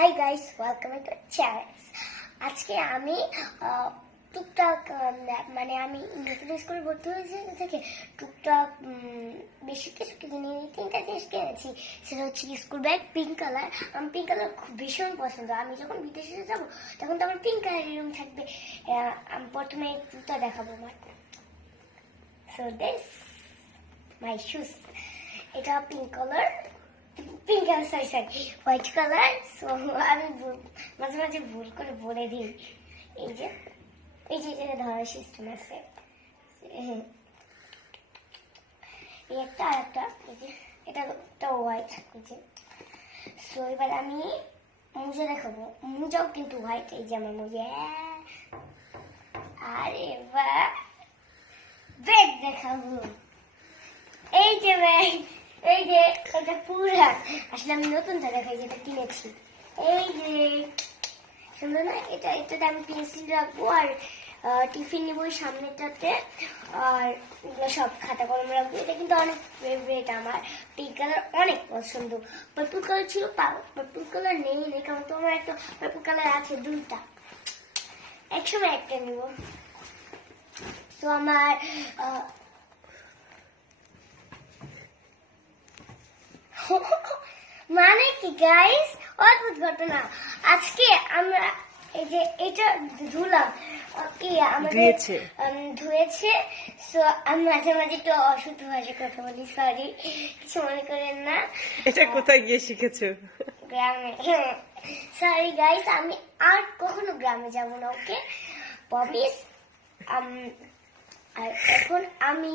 Hi guys, welcome to channel. আজকে আমি টুকটাক মানে আমি নতুন স্কুলে ভর্তি হয়েছি থেকে টুকটাক বেশি কিছু কিনে তিনটা জিনিস কিনেছি। সেটা হচ্ছে স্কুল ব্যাগ পিঙ্ক কালার। আমি পিঙ্ক কালার খুব ভীষণ পছন্দ। আমি যখন বিদেশে যাবো তখন তো আমার পিঙ্ক কালার রুম থাকবে। আমি প্রথমে জুতা দেখাবো আমার। সো দিস মাই শুজ, এটা pink colour, pink colour sorry white colour. So আমি মাঝে মাঝে ভুল করে বলে দিই। এই যে এটা ধরার সিস্টেম আছে। এই একটা আর একটা, এই যে এটা হোয়াইট। এই যে সো এবার আমি মোজা দেখাবো। মোজাও কিন্তু হোয়াইট। এই যে আমার মোজা। আর এবার ব্যাগ দেখাবো। এই যে ব্যাগ, এই যে এটা পুরা আসলে আমি নতুনটা দেখাই, যেটা কিনেছি। এই যে সুন্দর না? এটাতে আমি পেন্সিল রাখবো আর টিফিন নিবো সামনেটাতে, আর এগুলো সব খাতা কলম রাখবো। এটা কিন্তু অনেক ফেভারিট আমার। পিঙ্ক কালার অনেক পছন্দ। পার্পল কালার ছিল, পার্পল কালার নেই কারণ তো আমার একটা পার্পল কালার আছে দুইটা, একসময় একটা নিব। তো আমার মানে কি গাইস, অদ্ভুত ঘটনা। আজকে আমরা এই যে এটা ধুলাম, কি আমাদের ধুয়েছে। সো আমি মাঝে মাঝে একটু অশুদ্ধ ভাষায় কথা বলি, সরি, কিছু মনে করেন না। এটা কোথায় গিয়ে শিখেছো? গ্রামে। সরি গাইস, আমি আর কখনো গ্রামে যাব না, ওকে প্রমিস। আর এখন আমি